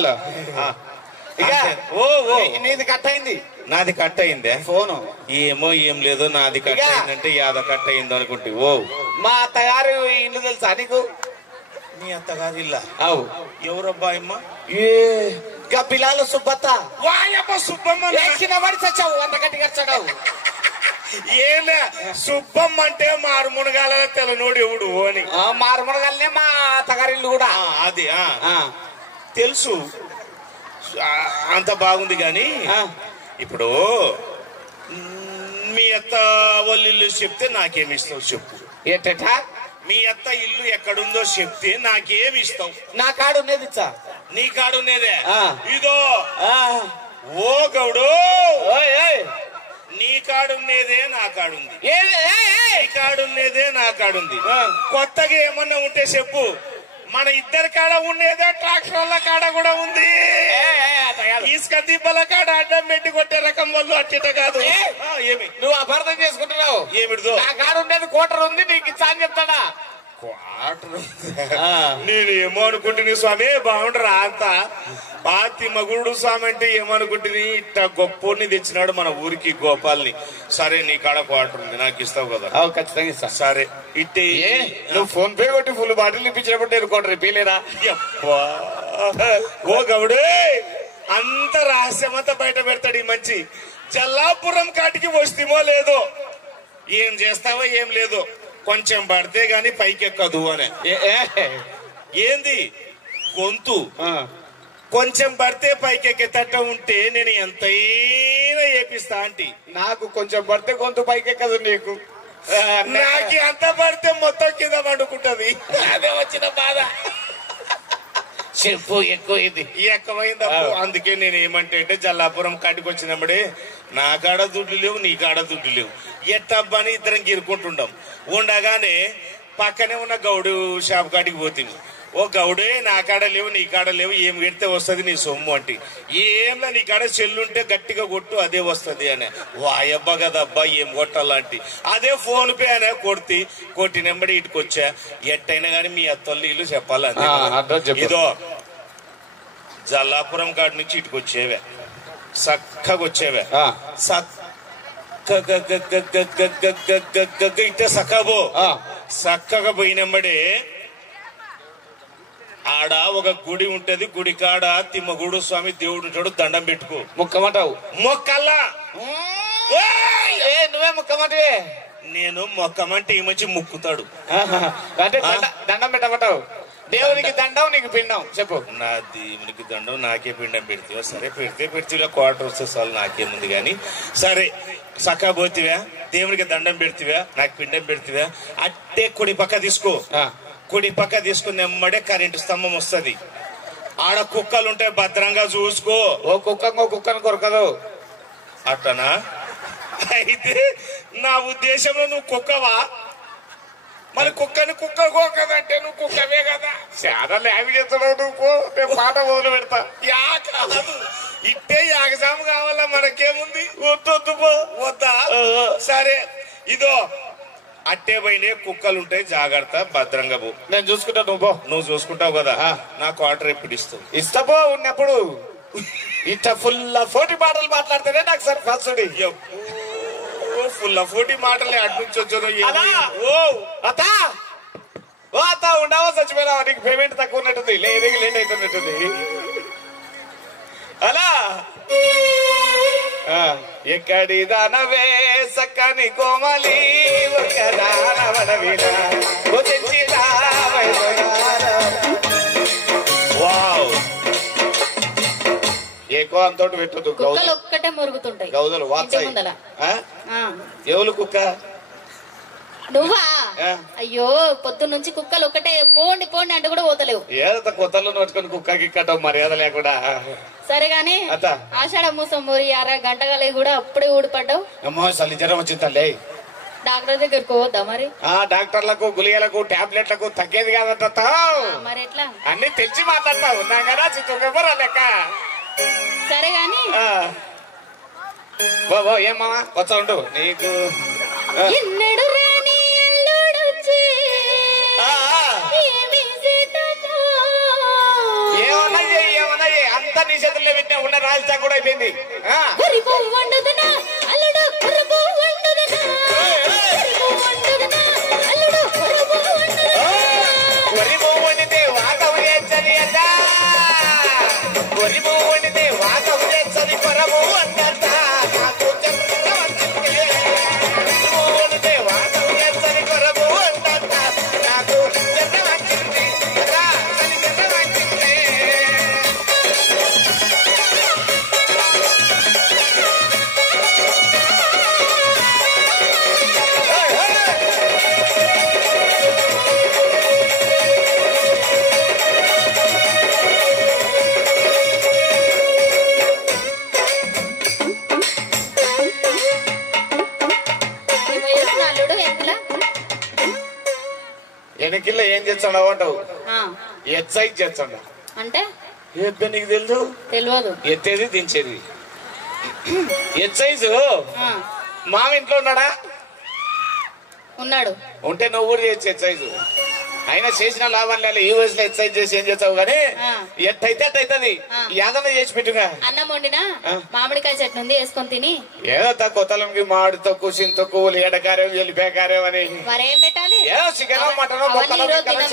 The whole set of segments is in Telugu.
హలో ఇక ఓ ఓ నీది కట్ అయింది. నాది కట్ అయిందే ఫోను. ఏమో ఏం లేదో నాది కట్ అయిందంటే యాదో కట్ అయింది అనుకుంటే. ఓ మా అత్తగారు ఇల్లు తెలుసా నీకు? మీ అత్తగారి ఇల్లా? అవు. ఎవరబ్బా అమ్మ? ఇంకా పిల్లలు సుబ్బత్త. వాయమ్మ సుబ్బమ్మ. కింద పడి చచ్చావు, అంత గట్టిగా చచ్చావు. ఏలే సుబ్బమ్మ అంటే మారుమునగాల తెలనోడు ఎవడు అని. మారుమునగాలనే మా అత్తగారి ఇల్లు కూడా. అది తెలుసు. అంత బాగుంది గాని ఇప్పుడు మీ అత్త వాళ్ళ ఇల్లు చెప్తే నాకేమిస్తావు చెప్పు. ఏంటా? మీ అత్త ఇల్లు ఎక్కడుందో చెప్తే నాకేమిస్తావు? నా కాడు ఉన్నది ఇచ్చా. నీ కాడున్నదే ఇదో. ఓ గౌడు, నీ కాడున్నదే నా కాడుంది, నీ కాడున్నదే నా కాడుంది. కొత్తగా ఏమన్నా ఉంటే చెప్పు. మన ఇద్దరి కాడ ఉండేదే ట్రాక్టర్ల కాడ కూడా ఉంది. ఇసుక దిబ్బల కాడ అడ్డం పెట్టి కొట్టే రకం వాళ్ళు అట్టిట కాదు. ఏమి నువ్వు అపార్థం చేసుకుంటున్నావు? ఏమిటిదో? నా కాడ ఉండేది కోటర్ ఉంది, నీకు ఇచ్చా అని చెప్తాడా? నేను ఏమో అనుకుంటున్నా స్వామి, బాగుండరా అంత పాతి మగుడు స్వామి అంటే ఏమనుకుంటుని. ఇట్ట గొప్పని తెచ్చినాడు మన ఊరికి గోపాల్ని. సరే నీ కాడ క్వార్టర్ ఉంది, నాకు ఇస్తావు కదా? ఖచ్చితంగా ఇస్తా. సరే ఇట్టే. నువ్వు ఫోన్ పే కొట్టి ఫుల్ బాటిల్ ఇప్పించినప్పుడు నేను క్వార్టర్ ఇప్పలేదా? ఓ గౌడే, అంత రహస్యమంతా బయట పెడతాడు ఈ మంచి. జల్లాపురం కాటికి వస్తేమో లేదో, ఏం చేస్తావో ఏం లేదో, కొంచెం పడితే గాని పైకెక్కదు అని. ఏంది గొంతు కొంచెం పడితే పైకెక్కేటట్ట ఉంటే నేను ఎంతైనా ఏపిస్తా ఆంటీ. నాకు కొంచెం పడితే గొంతు పైకెక్కదు, నీకు నాకు అంత పడితే మొత్తం కింద పండుకుంటది. అదే వచ్చిన బాధ. చెప్పు ఎక్కువైంది. ఎక్కువైంది. అందుకే నేను ఏమంటే అంటే జల్లాపురం కాటికి వచ్చినప్పుడే నా కాడ దుడ్లు లేవు, నీ కాడ దుడ్లు లేవు, ఎట్టబ్బాని ఇద్దరం గిరుకుంటుండం. ఉండగానే పక్కనే ఉన్న గౌడు షాప్ కాటికి పోతుంది. ఓ గౌడే, నా కాడ లేవు, నీ కాడ లేవు, ఏం పెడితే వస్తుంది నీ సొమ్ము అంటే. ఏంలా నీ కాడ చెల్లుంటే గట్టిగా కొట్టు, అదే వస్తుంది అనే. వాయబ్బా కదబ్బా ఏం కొట్టాలంటే అదే ఫోన్ పే అనే కొట్టినెంబడి ఇటుకు వచ్చా. ఎట్టయినా గానీ మీ అత్తోళ్ళు ఇల్లు చెప్పాలంటే ఇదో జల్లాపురం కాడి నుంచి ఇటుకు వచ్చేవే, చక్కగా వచ్చేవే, ఇట్టే సక్కబో. చక్కగా పోయినెంబడే ఆడ ఒక గుడి ఉంటది, గుడి కాడ తిమ్మగుడు స్వామి దేవుడు ఉంటాడు, దండం పెట్టుకో. మొక్కమంటావు? మొక్కల్లా నువ్వే మొక్కమంటే నేను మొక్కమంటే ఈ మంచి ముక్కుతాడు అంటే దండం పెట్టమంటావు. దేవునికి దండం, నీకు పిండం. చెప్పు. నా దేవునికి దండం, నాకే పిండం పెడితే సరే, పెడితే క్వార్టర్ వస్తే చాలు, నాకేముంది గాని. సరే సక్క పోతివా, దేవునికి దండం పెడితివా, నాకు పిండం పెడితివా, అట్టే కుడి పక్క తీసుకో. కుడి పక్క తీసుకుని నెమ్మడే కరెంటు స్తంభం వస్తుంది. ఆడ కుక్కలుంటే భద్రంగా చూసుకో. ఓ కుక్కను కొరకదు అట్టనా? అయితే నా ఉద్దేశంలో నువ్వు కుక్కవా? మరి కుక్కని కుక్క కోకదంటే నువ్వు కుక్కవే కదా. చాలా ల్యాబ్ చేస్తున్నావు నువ్వు. నేను పాట మొదలు పెడతా. కాదు, ఇట్టే యాగజాము కావాలా, మనకేముంది? వద్దా? సరే ఇదో అట్టే పోయినే కుక్కలుంటాయి, జాగ్రత్త, భద్రంగా పో. నేను చూసుకుంటా, నువ్వు చూసుకుంటావు కదా. నా క్వార్టర్ ఎప్పుడు ఇస్తావు? ఇస్తాపో ఉన్నప్పుడు. ఇట్ట ఫుల్ ఫోటి మాటలు మాట్లాడితేనే నాకు సార్ ఫస్టుడి. ఫుల్ ఫోటి మాటలే అటు నుంచి వచ్చాను. ఉండవా చచ్చిపోయినావా? నీకు పేమెంట్ తక్కువ ఉన్నట్టుంది, లేట్ అవుతున్నట్టుంది. అలా ఎక్కడి దానవే సక్కని కోమలి ఎక్కువ అంతో పెట్టదు. కుక్కలు ఒక్కటే మురుగుతుంటాయి. గౌదలు ఎవరు కుక్క? నువ్వా? అయ్యో పొద్దున్న నుంచి కుక్కలు ఒక్కటే పోండి పోండి అంటే కూడా పోతలేవు. ఏదో కొత్తలో నోచుకొని కుక్కకి కట్టవు మర్యాద లేకుండా. సరే గాని ఆషాఢ మూసం మోరి గంటగలే కూడా అప్పుడే ఊడిపడ్డావు. అమ్మో చలి జ్వరం వచ్చింది తల్లి. డాక్టర్ దగ్గరకు పోవద్దా మరి? డాక్టర్లకు గుళికలకు టాబ్లెట్లకు తగ్గేది కాదంట. మరి ఎట్లా? అన్ని తెలిసి మాట్లాడతావు. ఉన్నా కదా చిత్ర లెక్క. సరే గాని ఏమా వచ్చా ఉండు. నీకు ఎన్నడు రాని అల్లుడొచ్చి ఏమన్నా అంతా నీ చేతుల్లో పెట్టినా ఉన్న రాజస్థాన్ కూడా అయిపోయింది. వరి పువ్వు వండితే వాతం చేచ్చని అట, వరి పువ్వు వండితే వాతం చేచ్చని కొరము అంట. నాకు చంద్ర వచ్చిందే పువ్వు వండితే వాతం చేచ్చని కొరము అంట. నాకు చంద్ర వచ్చింది చంద్ర వచ్చింది. ఎన్నికల్లో ఏం చేస్తాడు అంటావు? ఎక్సైజ్ చేస్తాడు అంటే నీకు తెలుసు? తెలియదు. ఎత్తేది దించేది ఎక్సైజ్. మామ ఇంట్లో ఉన్నాడా? ఉన్నాడు. ఉంటే నువ్వు కూడా చేయొచ్చు ఎక్సైజ్. అయినా చేసిన లాభం లేదు. ఈ వయసులో ఎక్సైజ్ చేసి ఏం చేస్తావు కానీ ఎట్టయితే అట్టయితుంది. యాదన చేసి పెట్టుగా. అన్నం వండినా మామిడికాయ చట్నీ ఉంది, వేసుకొని తిని. ఏదో తక్కువ తలంకి మామిడి తక్కువ సింత తక్కువ ఏడకారం వెళ్ళిపోయాకారం అని మరేం పెట్టాలి? ఏదో చికెన్ మటన్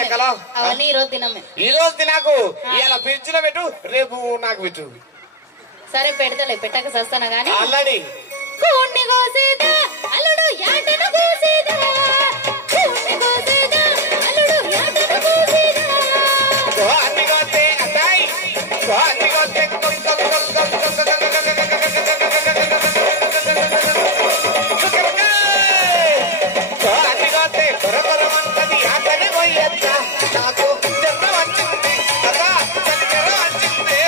చెక్కలో అవన్నీ ఈ రోజు తినమే. ఈ రోజు తినాకు ఇలా ఫ్రిడ్జ్ లో పెట్టు, రేపు నాకు పెట్టు. సరే పెడతలే, పెట్టక సస్తానా గానీ. ఆల్రెడీ కోడిని కోసేదా అల్లుడు యాటను కోసేదా, కోడిని కోసేదా అల్లుడు యాటను కోసేదా. అన్ని కోస్తే అత్తాయి, అన్ని కోస్తే అన్ని కోస్తే కొరకొరమంటది ఆటనే పోయొచ్చా. నాకు జన్మ వచ్చింది కదా, జన్మ వచ్చింది.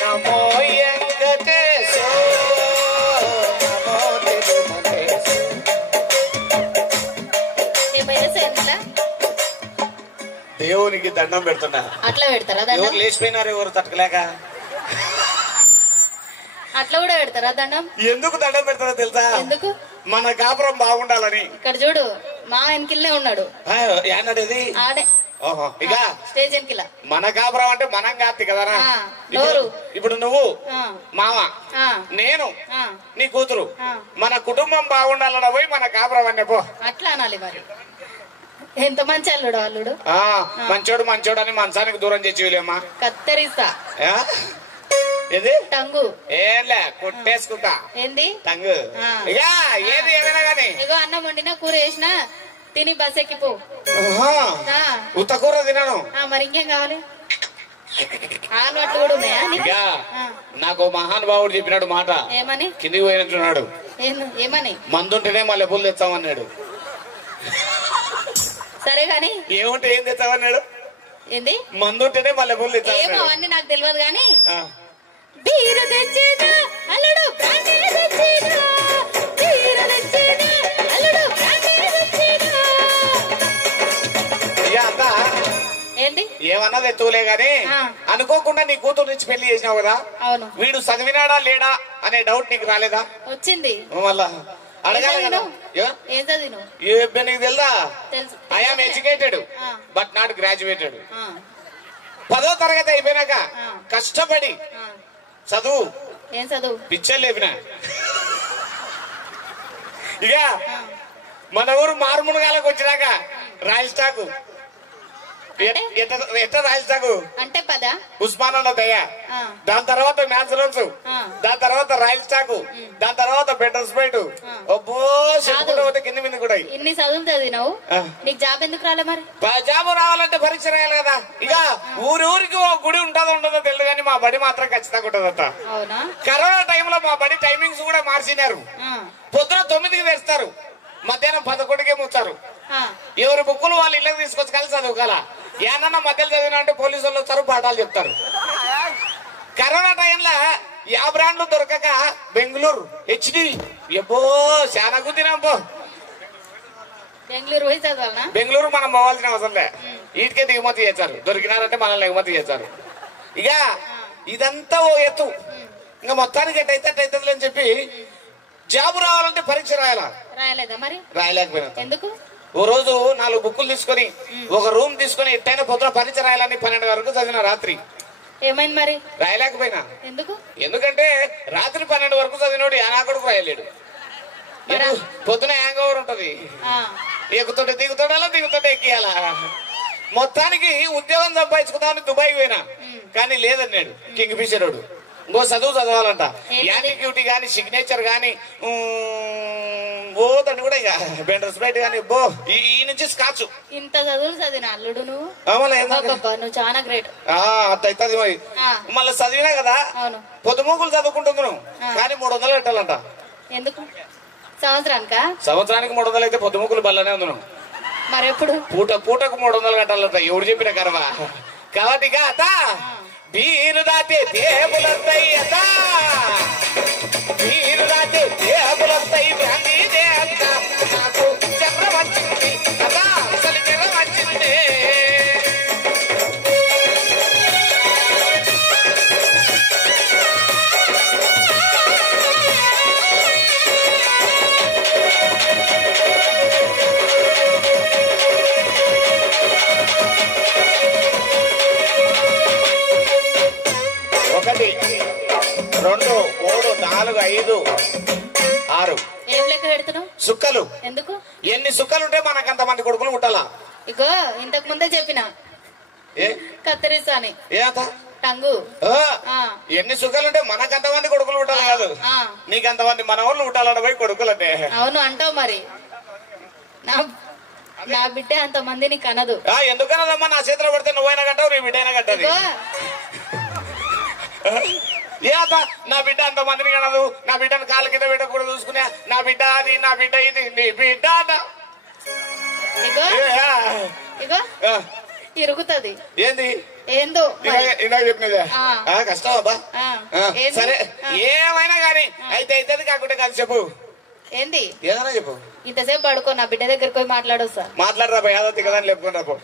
నమో వెంకటేశో నమో తిరుమలేశో. ఏమైనా సరే దేవునికి దండం పెడుతున్నా. అట్లా పెడతారా దండం? ఎవరు లేచిపోయినారు, ఎవరు తట్టుకోలేక. అట్లా కూడా పెడతారా దండం? ఎందుకు దండం పెడతారో తెలుసా? ఎందుకు? మన కాపురం బాగుండాలని. ఇక్కడ చూడు, మా వెనకిల్లే ఉన్నాడు. ఏనాడేది? ఆడే. ఓహో, ఇక స్టేజ్ వెనకిల. మన కాపురం అంటే మనం కాదు కదా. ఇప్పుడు నువ్వు మామ, నేను నీ కూతురు, మన కుటుంబం బాగుండాలని పోయి మన కాపురం అనే పో. అట్లా అనాలి మరి. ఎంత మంచి అల్లుడు అల్లుడు. మంచోడు మంచోడు అని మంచానికి దూరం చేసేలేమ్మా. కత్తెరిస్తా. ఏది టంగు? ఏంలే, కొట్టేసుకుంటా. ఏంది టంగు? ఇక ఏది ఏమైనా గానీ ఇగో అన్నం వండినా కూర వేసినా తిని బస్ ఎక్కిపో. ఉత్త కూర తినను. మరి ఇంకేం కావాలి? అలవాట్లు కూడా ఉన్నాయా? నాకు మహానుభావుడు చెప్పినాడు మాట. ఏమని? కిందికి పోయినట్టున్నాడు. ఏమని? మందుంటేనే మళ్ళీ పూలు తెచ్చామన్నాడు. సరే గాని ఏముంటే ఏం తెచ్చామన్నాడు? ఏంది? మందుంటేనే మళ్ళీ పూలు తెచ్చాము. ఏమో అవన్నీ నాకు తెలియదు గాని బీర తెచ్చేదా అల్లుడు, బ్రాండీ తెచ్చేదా, బీర తెచ్చేదా అల్లుడు, బ్రాండీ తెచ్చేదా. ఏంది? ఏమన్నా తెచ్చులే గాని అనుకోకుండా నీ కూతురు నుంచి పెళ్లి చేసినావు కదా. అవును. వీడు చదివినాడా లేడా అనే డౌట్ నీకు రాలేదా? వచ్చింది. మళ్ళా అడగాలి కదా. ఏం చదివిను? నీకు తెలుదా? I'm educated but not graduated. 10వ తరగతి అయిపోయినాక కష్టపడి చదువు. ఏం చదువు? పిచ్చర్ లేపిన. ఇక మన ఊరు మారుమునగాలకు వచ్చినాక రాయిస్టాకు ఎట్లా రాయిస్టాకు అంటే పదా ఉస్మానంలో దయ, దాని తర్వాత మ్యాన్సరన్స్, దాని తర్వాత రాయల్ స్టాకు, దాని తర్వాత బెటర్ స్పైట్. ఒబ్బో చెప్పుకుంటూ కింద మీద కూడా. ఇన్ని చదువులు చదివినావు, నీకు జాబ్ ఎందుకు రాలే? మరి జాబ్ రావాలంటే పరీక్ష రాయాలి కదా. ఇక ఊరికి ఓ గుడి ఉంటుందో ఉండదో తెలియదు కానీ మా బడి మాత్రం ఖచ్చితంగా ఉంటుందట. అవునా? కరోనా టైంలో మా బడి టైమింగ్స్ కూడా మార్చినారు. పొద్దున 9కి తెస్తారు, మధ్యాహ్నం 11కే ముచ్చారు. ఎవరి బుక్కులు వాళ్ళు ఇళ్ళకి తీసుకొచ్చి కలిసి చదువుకోవాల. ఏమన్నా మధ్యలో చదివినా అంటే పోలీసు వాళ్ళు వచ్చారు, పాఠాలు చెప్తారు. కరోనా టైంలో యా బ్రాండ్లు దొరకక బెంగళూరు హెచ్డి ఎబ్బో చాలా గుద్దినాం పో. బెంగళూరు పోయి చదవాలనా? బెంగళూరు మనం పోవాల్సిన అవసరం లే. వీటికే దిగుమతి చేస్తారు, దొరికినారంటే మనల్ని ఎగుమతి చేస్తారు. ఇక ఇదంతా ఓ ఎత్తు. ఇంకా మొత్తానికి ఎట్టయితే అని చెప్పి జాబు రావాలంటే పరీక్ష రాయలేదా మరి? రాయలేకపోయినా. ఎందుకు? ఓ రోజు 4 బుక్కులు తీసుకొని ఒక రూమ్ తీసుకొని ఎట్టైనా పొద్దున పరీక్ష రాయాలని 12 వరకు చదివిన రాత్రి. ఏమైంది మరి? రాయలేకపోయినా. ఎందుకు? ఎందుకంటే రాత్రి 12 వరకు చదివినోడు యానాకొడుకు రాయలేడు. పొద్దున హ్యాంగ్ ఓవర్ ఉంటది, ఎక్కుతుంటే దిగుతుంటే ఎక్కియాలా. మొత్తానికి ఉద్యోగం సంపాదించుకుందామని దుబాయ్ పోయినా, కానీ లేదన్నాడు కింగ్ ఫిషర్. ఇంకో చదవాలంట, యాక్టివిటీ గాని సిగ్నేచర్ గాని పోతండి కూడా ఇక బెండర్ స్ప్రైట్ గాని ఈ నుంచి స్కాచ్. ఇంత చదువులు చదివిన అల్లుడు నువ్వు నువ్వు చాలా గ్రేట్. అట్టయితుంది మరి. మళ్ళీ చదివినా కదా పొద్దుమూకులు చదువుకుంటున్నాను, కానీ 300 పెట్టాలంట. ఎందుకు? సంవత్సరానికి 300 అయితే పొద్దుమూకులు బల్లనే ఉందను. మరి ఎప్పుడు? పూటకు 300 కట్టాలంట. ఎవడు చెప్పిన కర్మ. కాబట్టి బీరు దాటి టేబులొస్తాయి అత, బీరు దాటి టేబులొస్తాయి బ్రాండీ అంత. నాకు చక్రం వచ్చింది అత, అసలు జ్వరం వచ్చింది. ఒకటి 2 3 4 5 6 ఏం లెక్క పెడుతున్నావు? సుక్కలు. ఎందుకు? ఎన్ని సుక్కలుంటే మనకు అంతమంది కొడుకులు పుట్టాలా. ఇగో ఇంతకు ముందే చెప్పిన కత్తిరిస్తాని టంగు. ఎన్ని సుక్కలుంటే మనకు అంతమంది కొడుకులు పుట్టాలి కాదు, నీకు అంతమంది మన వాళ్ళు పుట్టాలని పోయి కొడుకులు అంటే. అవును అంటావు మరి. నా బిడ్డ అంత మందిని కనదు. ఎందుకనదమ్మా? నా చేతిలో పడితే నువ్వైనా కట్టావు, నీ బిడ్డ అయినా కట్టదు. నా బిడ్డ అంత మందిని కనదు, నా బిడ్డను కాళ్ళ కింద బిడ్డ కూడా చూసుకునే, నా బిడ్డ అది, నా బిడ్డ ఇది, నీ బిడ్డ ఇరుగుతుంది. ఏంది ఏందో ఇందాక చెప్పినదే కష్టం అబ్బా. సరే ఏమైనా కానీ అయితే కాకుండా కాదు చెప్పు. ఏంది? ఏదైనా చెప్పు. ఇంతసేపు పడుకో, నా బిడ్డ దగ్గరకు పోయి మాట్లాడొస్తా. మాట్లాడరా పోయి, యాదో తిక్కదని లేపుకుని రాపో.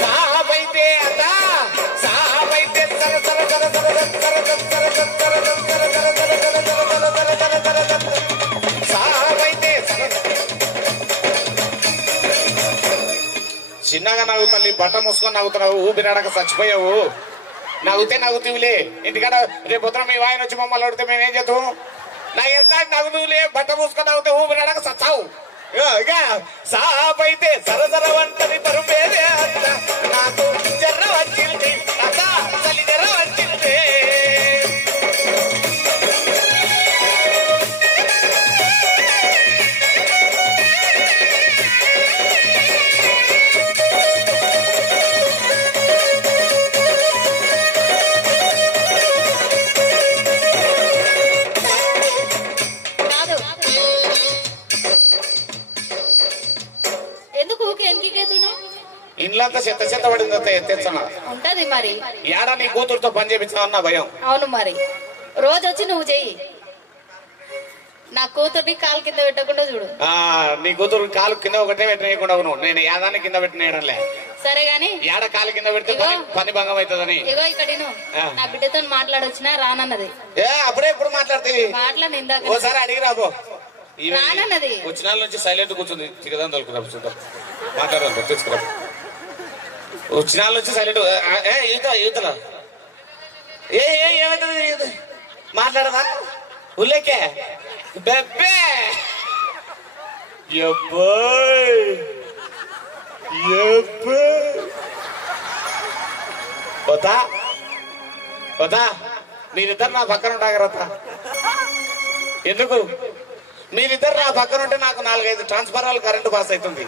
సాబైతే అత, సాబైతే సర సర సర సర సర చిన్నగా నవ్వుతాను, బట్ట మూసుకొని నవ్వుతున్నావు, ఊపిరాడక చచ్చిపోయావు. నవ్వుతీవులే ఇంటికాడ. రేపు పొద్దున మీ వాయన వచ్చి మమ్మల్ని అడిగితే మేమేం చేద్దాం? నాకు ఎంత నవ్వుతువులే, బట్ట మూసుకొని నవ్వుతే ఊపిరాడక చచ్చావు. సాబైతే సరసర వంటది పరుపేదే అంత, నాకు జర్ర వచ్చింది అత, చలి జర్ర వచ్చింది. ఇండ్లంతా చెత్త పడింది ఎత్తేస్తున్నా ఉంటది మరి. ఏడా నీ కూతురుతో పని చేపించావన్నా భయం. అవును మరి, రోజు వచ్చి నువ్వు చెయ్యి. నా కూతుర్ని కాలు కింద పెట్టకుండా చూడు. నీ కూతురు కాలు కింద ఒకటే పెట్టనేయకుండా నువ్వు, నేను యాదాన్ని కింద పెట్టినేయడంలే. సరే గాని ఏడ కాలు కింద పెడితే పని భంగం అవుతుందని. ఇగో ఇక్కడ నా బిడ్డతో మాట్లాడొచ్చినా రానన్నది. అప్పుడే ఎప్పుడు మాట్లాడుతుంది? మాట్లాడి ఇందాక ఓసారి అడిగి రాబో. రానన్నది. వచ్చిన నుంచి సైలెంట్ కూర్చుంది. చిక్కదాన్ని తొలుకురా చూద్దాం, మాట్లాడదాం, తీసుకురా. వచ్చిన నుంచి సైలెంట్. యువతలో ఏమైతుంది? మాట్లాడదా? ఉల్లేకే బెబ్బే మీరిద్దరు నా పక్కన ఉంటాగరత. ఎందుకు? మీరిద్దరు నా పక్కన ఉంటే నాకు 4-5 ట్రాన్స్ఫార్మర్లు కరెంటు పాస్ అవుతుంది.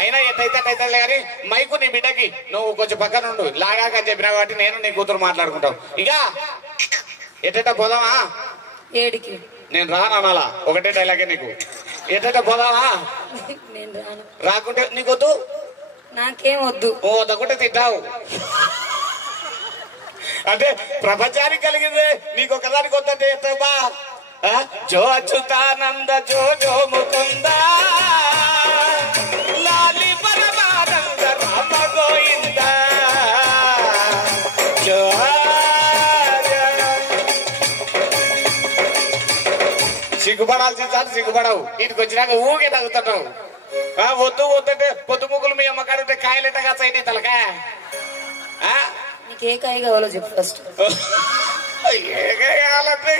అయినా ఎట్టయితే కానీ మైకు నీ బిడ్డకి నువ్వు కొంచెం పక్కన ఉండు, లాగాకని చెప్పినా కాబట్టి నేను నీ కూతురు మాట్లాడుకుంటాం. ఇక ఎట్ట పోదామా? ఏడికి? నేను రానలా, ఒకటే డైలాగే నీకు. ఎట్ట పోదామా? నేను రాను. రాకుంటే నీకొద్దు, నాకేం వద్దు. వద్దకుంటే తింటావు. అంటే ప్రపంచానికి కలిగింది నీకు ఒకదానికి వద్దంటే ఎట్టబా? జో అచ్యుతానంద జో జో ముకుంద లాలి పరమానంద రామ గోవింద జో సిగ్గుపడాల్సిన సార్ సిగ్గుపడవు ఇంటికి వచ్చినాక ఊగే తగ్గుతున్నావు వద్దు వద్దంటే పొద్దు ముగ్గులు మీ అమ్మకాడంటే కాయలెట్టగా సైడ్ తలకా నీకు ఏ కాయ కావాలో చెప్పు ఫస్ట్. ఏ కాయ కావాలంటే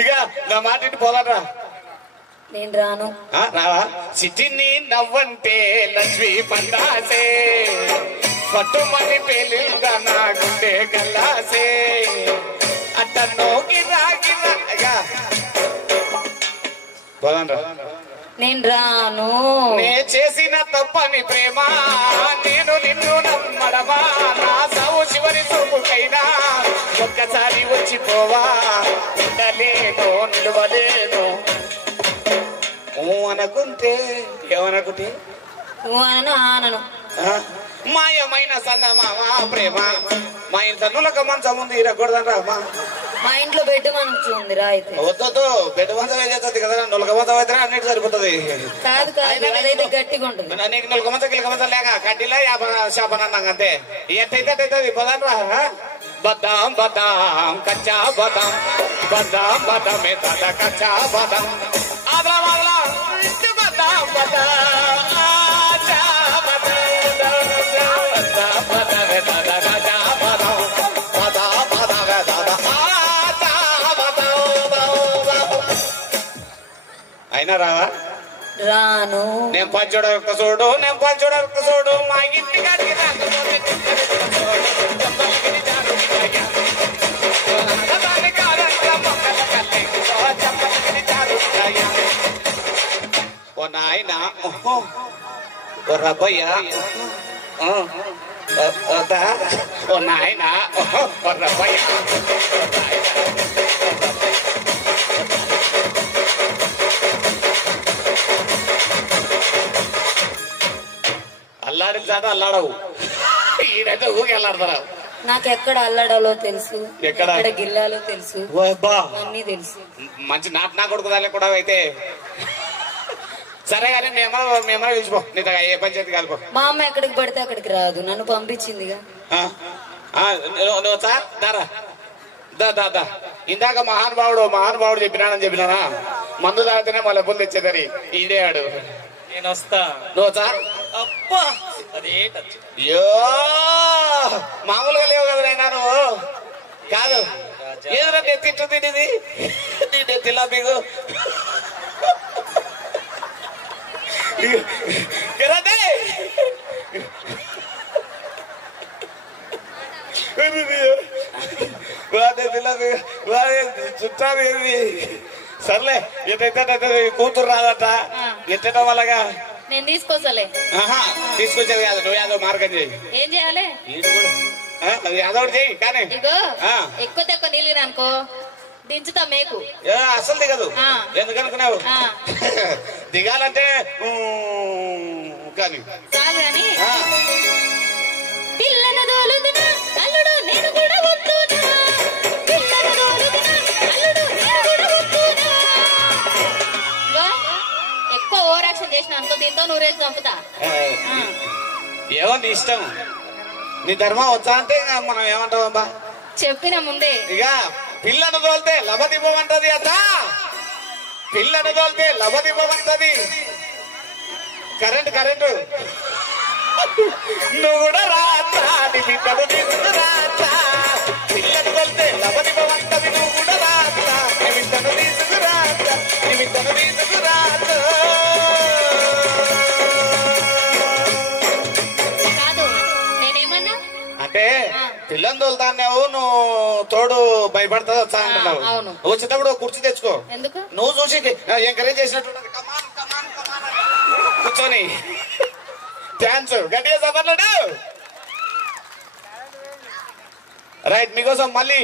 ఇక నా మాట ఇంటి పోదాట్రా. నేను రాను. రావా సిటిని నవ్వంటే లక్ష్మి పందాసే పట్టుమని పెళ్ళిగా నాకుంటే కల్లాసే అట్టనో గిరా గిరా పోదాండ్రా. నేను రాను. నే చేసిన తప్పని ప్రేమ నేను నిన్ను నమ్మడమా నా సావు చివరి చూపుకైనా ఒక్కసారి వచ్చిపోవా ఉండలేను నిలవలేను అనుకుంటే ఏమనుకుంటే ఆనను మాయమైన సందమామా ప్రేమ మా ఇంట్లో నులక మంచం ఉంది ఇరగకూడదంటా అమ్మా. మా ఇంట్లో బెడ్ మంచం ఉంది రా. అయితే వద్దు బెడ్ మంచం చేస్తుంది కదా నులక మంచం అయితే అన్నిటి సరిపోతుంది. కాదు కాదు అదైతే గట్టిగా ఉంటుంది. నీకు నులక మంచం కిలక మంచం లేక కడ్డీలో శాపన అన్నాక అంతే ఎట్టయితే అట్టయితుంది పదండ్రా. బదాం బదాం కచ్చా బదాం బదాం బదామే దాదా కచ్చా బదాం ఆదరా ఆదరా బదాం బదాం అయినా రావా రాను. నేను పంచోడ చూడు నేను పంచోడ చూడు మా ఇంటి కాడికి ఓ నాయన ఓ రబ్బయ్య ఓ నాయన ఓ రబ్బయ్య అల్లాడిన చాట అల్లాడవు ఈడైతే ఊరికి అల్లాడతారా. నాకు ఎక్కడ అల్లాడాలో తెలుసు, ఎక్కడ గిల్లాలో తెలుసు, అన్ని తెలుసు. మంచి నా కొడుకుదాలే కూడా అయితే సరే కానీ మేమో పిలిచిపో నీతో ఏ పంచాయతీ కాలిపో. మా అమ్మ ఎక్కడికి పడితే అక్కడికి రాదు, నన్ను పంపించిందిగా. నువ్వు దారా దా ఇందాక మహానుభావుడు చెప్పినానని చెప్పినానా మందు తాగితేనే మళ్ళీ ఎప్పుడు తెచ్చేదని ఈడే ఆడు. నేను వస్తా. నువ్వు అబ్బా అదే అయ్యో మామూలుగా లేవు కదా నైనా నువ్వు. కాదు ఏదైనా నెత్తిట్టు తిండిది నీ నెత్తిలా మీకు చుట్టాలు ఏమి సర్లే ఎట్టయితే కూతురు రాదట ఎట్టడం వల్లగా నేను తీసుకోసలే. తీసుకొచ్చేది కాదు నువ్వు యాదో మార్గం చేయి. ఏం చేయాలి? యాదోడు చెయ్యి కానీ ఇగో ఎక్కువ తక్కువ నీళ్ళు అనుకో దించుతా మేకు అసలు దిగదు. ఎందుకనుకున్నావు దిగాలంటే కానీ చాలు కానీ పిల్లల దోలుతున్నా అల్లుడు నేను కూడా వస్తున్నా పిల్లల దోలుతున్నా అల్లుడు నేను కూడా వస్తున్నా. ఎక్కువ ఓవర్ యాక్షన్ చేసిన అనుకో దీంతో నూరేసి చంపుతా. ఏమో నీ ఇష్టం నీ ధర్మం వచ్చా అంటే మనం ఏమంటావమ్మా చెప్పిన ముందే. ఇక పిల్లను తోలితే లభదివ్వమంటది అత్త పిల్లను తోలితే లభదివ్వమంటది. కరెంటు నువ్వు కూడా రాత్రా నీ బిడ్డను తీసుకురాత్రా పిల్లను తోలితే లభదివ్వమంటది నువ్వు కూడా రాత్రా నీ బిడ్డను తీసుకురాత్రా నీ బిడ్డను తీసుకురాత్రా. అంటే పిల్లని తోలుతాన్నావు నువ్వు తోడు భయపడుతుంది వచ్చా అంటున్నావు. వచ్చేటప్పుడు కుర్చీ తెచ్చుకో నువ్వు చూసి ఎంకరేజ్ చేసినట్టు కూర్చొని థ్యాంక్స్ గట్టిగా సపర్లేడు. రైట్ మీకోసం మళ్ళీ